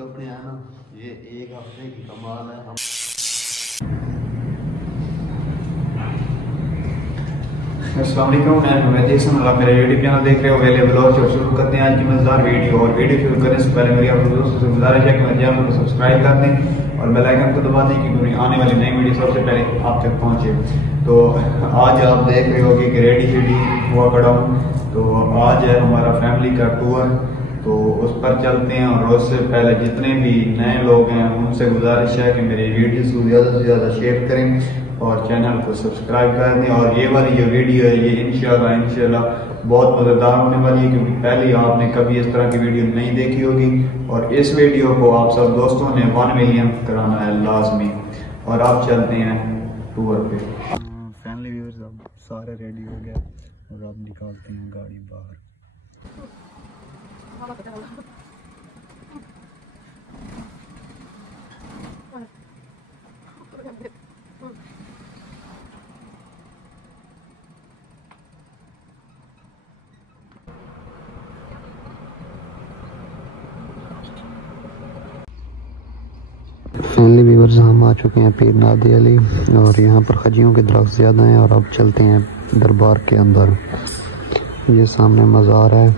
अपने है ना, ये एक हफ्ते की कमाल है। हम अस्सलाम वालेकुम, मैं मेरे यूट्यूब चैनल देख रहे हो वेले ब्लॉग। शुरू करते हैं आज की मजेदार वीडियो। और वीडियो शुरू करने से पहले मेरी आप दोस्तों से गुजारिश है कि मेरे चैनल को सब्सक्राइब कर दें और बेल आइकन को दबा दें क्योंकि आने वाली नई वीडियो सबसे पहले आप तक पहुंचे। तो आज आप देख रहे हो कि रेडी शेडी हुआ खड़ा हूँ। तो आज है हमारा फैमिली का टूर, तो उस पर चलते हैं। और उससे पहले जितने भी नए लोग हैं उनसे गुजारिश है कि मेरी वीडियोस को ज़्यादा से ज़्यादा शेयर करें और चैनल को सब्सक्राइब कर दें। और ये वाली जो वीडियो है ये इंशाल्लाह बहुत मज़ेदार होने वाली है क्योंकि पहले आपने कभी इस तरह की वीडियो नहीं देखी होगी। और इस वीडियो को आप सब दोस्तों ने 1 मिलियन कराना है लाजमी। और आप चलते हैं टूर पे। फैमिली व्यूअर्स अब सारे रेडी हो गए और अब निकालते हैं गाड़ी बाहर। फैमिली व्यूअर्स हम आ चुके हैं पीर नादी अली और यहाँ पर खजियों के दरख्त ज़्यादा हैं। और अब चलते हैं दरबार के अंदर। ये सामने मज़ार है।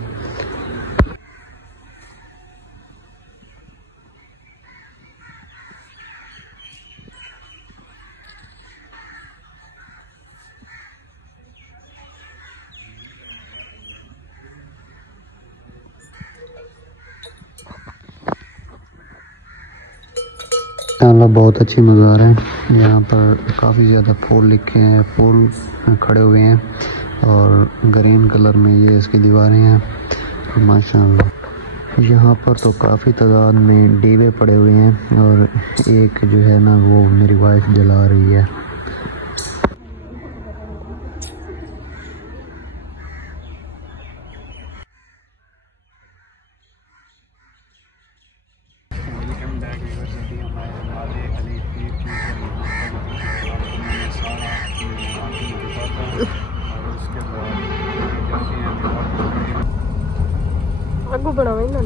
बहुत अच्छी मज़ार है। यहाँ पर काफ़ी ज़्यादा फूल लिखे हैं, फूल खड़े हुए हैं और ग्रीन कलर में ये इसकी दीवारें हैं माशाल्लाह। यहाँ पर तो काफ़ी तादाद में डीवे पड़े हुए हैं और एक जो है ना वो मेरी वाइफ जला रही है। अगू बनावे ना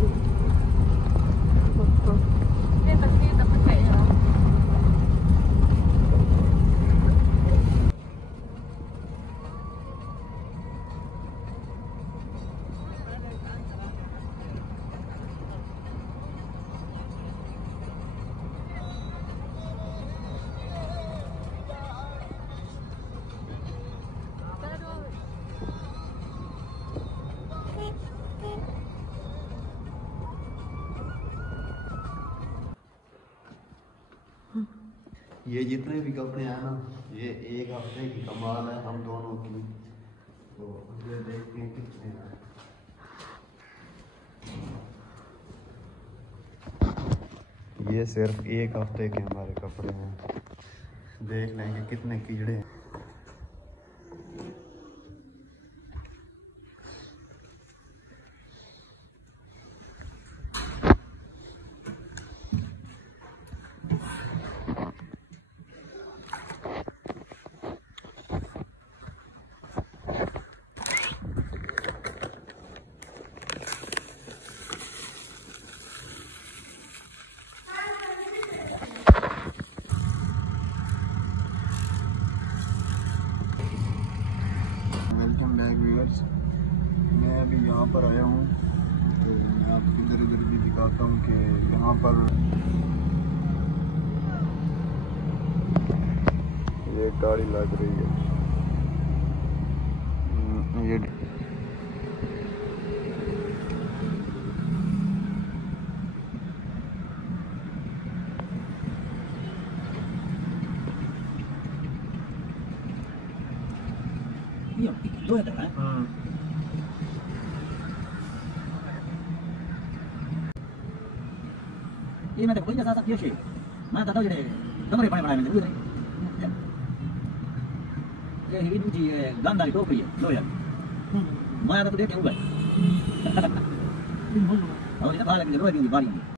ये जितने भी कपड़े हैं ना, ये एक हफ्ते की कमाल है हम दोनों की। तो ये देखते हैं कितने हैं। ये सिर्फ एक हफ्ते के हमारे कपड़े हैं। देख लेंगे कितने कीड़े हैं। मैं अभी यहाँ पर आया हूँ तो मैं आपको इधर उधर भी दिखाता हूँ कि यहाँ पर ये गाड़ी लग रही है। ये मैं देखो जैसा ये शे मैं दादा जड़े कमरे पानी बनाए मैंने ये ही दूजी गंदा टोकरी है लो यार मैं तो देख के उगा और ये बाहर लगे रोए की बारी